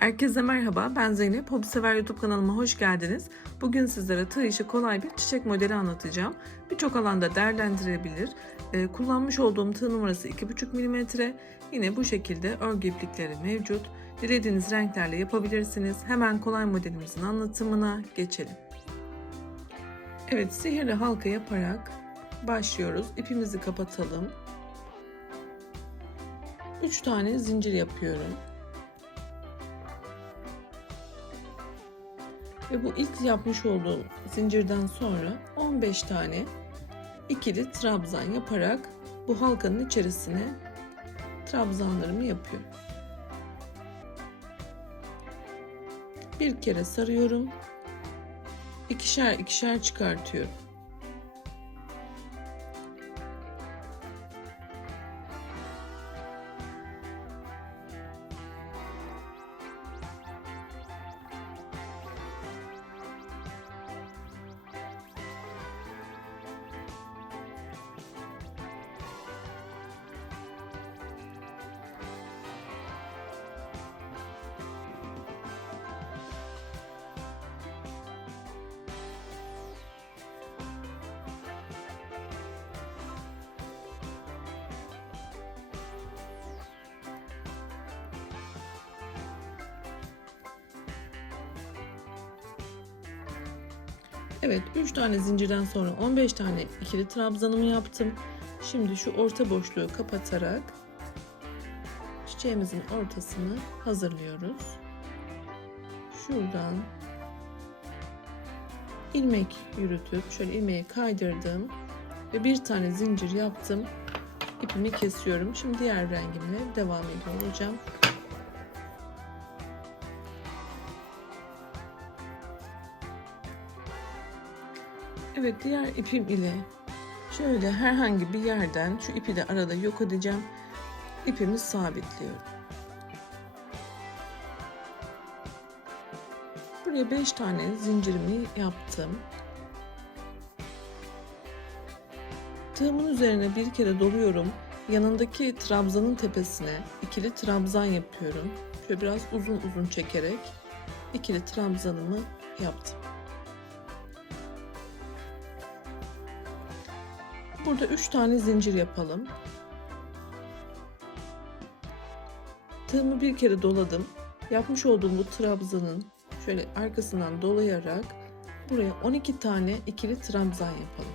Herkese merhaba, ben Zeynep. Hobi Sever YouTube kanalıma hoş geldiniz. Bugün sizlere tığ işi kolay bir çiçek modeli anlatacağım. Birçok alanda değerlendirebilir. Ee, kullanmış olduğum tığ numarası 2,5 mm. Yine bu şekilde örgü iplikleri mevcut. Dilediğiniz renklerle yapabilirsiniz. Hemen kolay modelimizin anlatımına geçelim. Evet, sihirli halka yaparak başlıyoruz. İpimizi kapatalım. 3 tane zincir yapıyorum. Ve bu ilk yapmış olduğum zincirden sonra 15 tane ikili trabzan yaparak bu halkanın içerisine trabzanlarımı yapıyorum. Bir kere sarıyorum. ikişer ikişer çıkartıyorum. Evet 3 tane zincirden sonra 15 tane ikili trabzanımı yaptım. Şimdi şu orta boşluğu kapatarak çiçeğimizin ortasını hazırlıyoruz. Şuradan ilmek yürütüp şöyle ilmeği kaydırdım ve bir tane zincir yaptım. İpimi kesiyorum. Şimdi diğer rengimle devam ediyor olacağım. Evet diğer ipim ile şöyle herhangi bir yerden şu ipi de arada yok edeceğim. İpimi sabitliyorum. Buraya 5 tane zincirimi yaptım. Tığımın üzerine bir kere doluyorum. Yanındaki trabzanın tepesine ikili trabzan yapıyorum. Şöyle biraz uzun uzun çekerek ikili trabzanımı yaptım. Burada 3 tane zincir yapalım. Tığımı bir kere doladım. Yapmış olduğum bu trabzanın şöyle arkasından dolayarak buraya 12 tane ikili trabzan yapalım.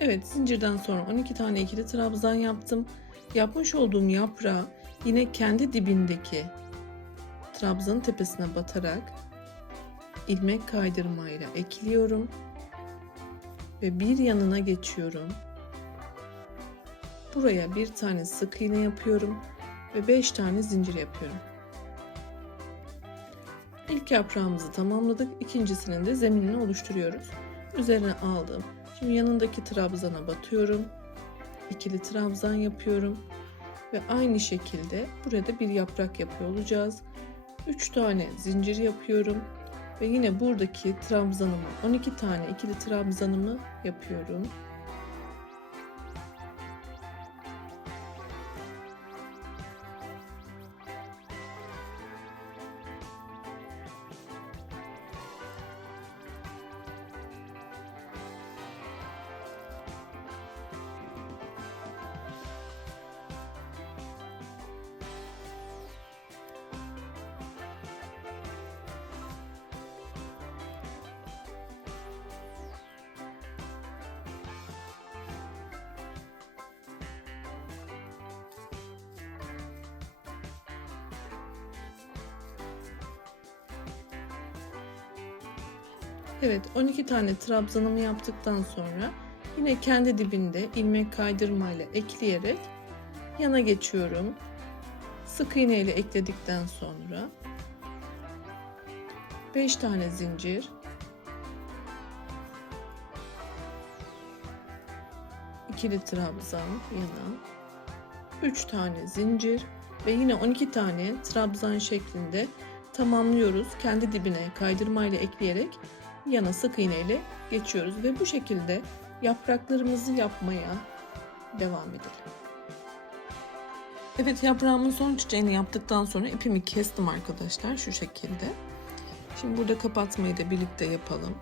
Evet zincirden sonra 12 tane ikili trabzan yaptım. Yapmış olduğum yaprağı yine kendi dibindeki trabzanın tepesine batarak ilmek kaydırmayla ekliyorum ve bir yanına geçiyorum. Buraya bir tane sık iğne yapıyorum ve 5 tane zincir yapıyorum. İlk yaprağımızı tamamladık. İkincisinin de zeminini oluşturuyoruz. Üzerine aldım. Şimdi yanındaki trabzana batıyorum. İkili trabzan yapıyorum. Ve aynı şekilde burada bir yaprak yapıyor olacağız. 3 tane zincir yapıyorum. Ve yine buradaki trabzanımı 12 tane ikili trabzanımı yapıyorum. Evet 12 tane trabzanımı yaptıktan sonra yine kendi dibinde ilmek kaydırmayla ekleyerek yana geçiyorum. Sık iğne ile ekledikten sonra 5 tane zincir ikili trabzan yana 3 tane zincir ve yine 12 tane trabzan şeklinde tamamlıyoruz. Kendi dibine kaydırmayla ekleyerek yana sık iğne ile geçiyoruz ve bu şekilde yapraklarımızı yapmaya devam edelim. Evet yaprağımın son çiçeğini yaptıktan sonra ipimi kestim arkadaşlar şu şekilde. Şimdi burada kapatmayı da birlikte yapalım.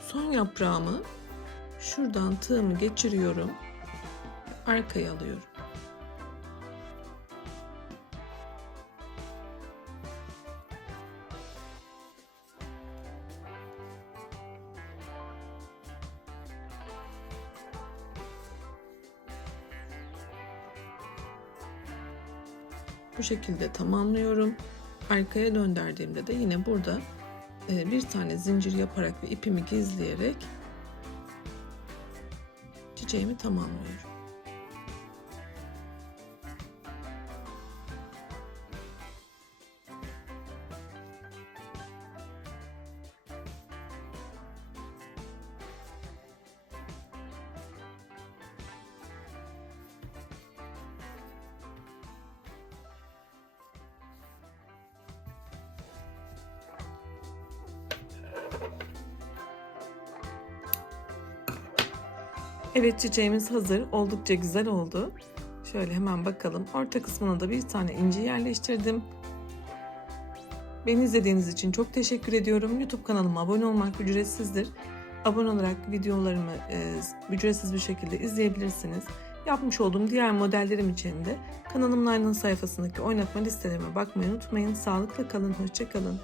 Son yaprağımı şuradan tığımı geçiriyorum. Arkaya alıyorum. Bu şekilde tamamlıyorum. Arkaya döndürdüğümde de yine burada e, bir tane zincir yaparak ve ipimi gizleyerek çiçeğimi tamamlıyorum. Evet çiçeğimiz hazır. Oldukça güzel oldu. Şöyle hemen bakalım. Orta kısmına da bir tane inci yerleştirdim. Beni izlediğiniz için çok teşekkür ediyorum. YouTube kanalıma abone olmak ücretsizdir. Abone olarak videolarımı e, ücretsiz bir şekilde izleyebilirsiniz. Yapmış olduğum diğer modellerim için de kanalımın sayfasındaki oynatma listelerime bakmayı unutmayın. Sağlıkla kalın, hoşça kalın.